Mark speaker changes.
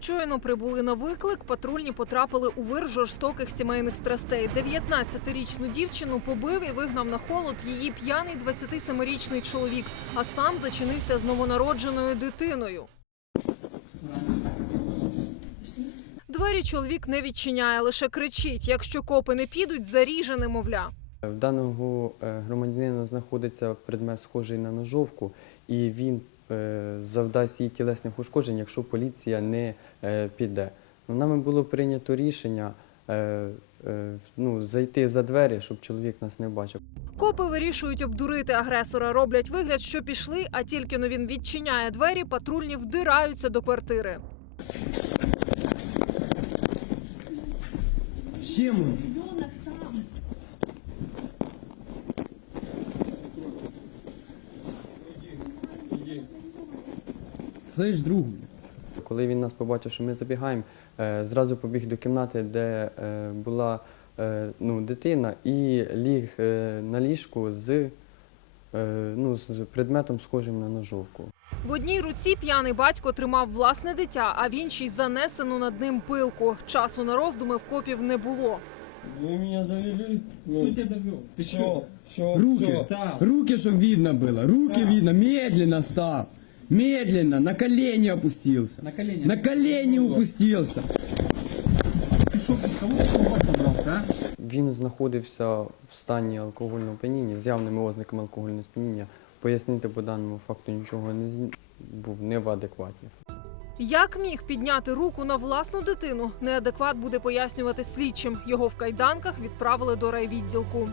Speaker 1: Щойно прибули на виклик, патрульні потрапили у вир жорстоких сімейних страстей. 19-річну дівчину побив і вигнав на холод її п'яний 27-річний чоловік, а сам зачинився з новонародженою дитиною. Двері чоловік не відчиняє, лише кричить: якщо копи не підуть, заріже немовля.
Speaker 2: В даного е, громадянина знаходиться предмет схожий на ножовку, і він завдасть їй тілесних ушкоджень, якщо поліція не е, піде. Ну, нами було прийнято рішення е, е, ну, зайти за двері, щоб чоловік нас не бачив.
Speaker 1: Копи вирішують обдурити агресора, роблять вигляд, що пішли, а тільки но він відчиняє двері, патрульні вдираються до квартири.
Speaker 3: С чем он? Слышь, друг,
Speaker 2: Коли він нас побачив, що ми забігаємо, е, зразу побіг до кімнати, де е, була е, ну, дитина, і ліг е, на ліжку з, е, ну, з предметом, схожим на ножовку.
Speaker 1: В одній руці п'яний батько тримав власне дитя, а в іншій занесену над ним пилку. Часу на роздуми в копів не було.
Speaker 4: Вы меня довели? Ну,
Speaker 5: Кто тебя довел? Ты
Speaker 4: все,
Speaker 5: что?
Speaker 4: все,
Speaker 3: руки,
Speaker 4: все.
Speaker 5: Встал.
Speaker 3: руки, чтобы видно было, руки видно, медленно встал, медленно, на колени опустился,
Speaker 5: На колени.
Speaker 3: на колени опустился.
Speaker 5: Кого собак а?
Speaker 2: Він знаходився в стані алкогольного оп'яніння з явними ознаками алкогольного сп'яніння. Пояснити по даному факту нічого не зм- був не в адекваті.
Speaker 1: Як міг підняти руку на власну дитину? Неадекват буде пояснювати слідчим. Його в кайданках відправили до райвідділку.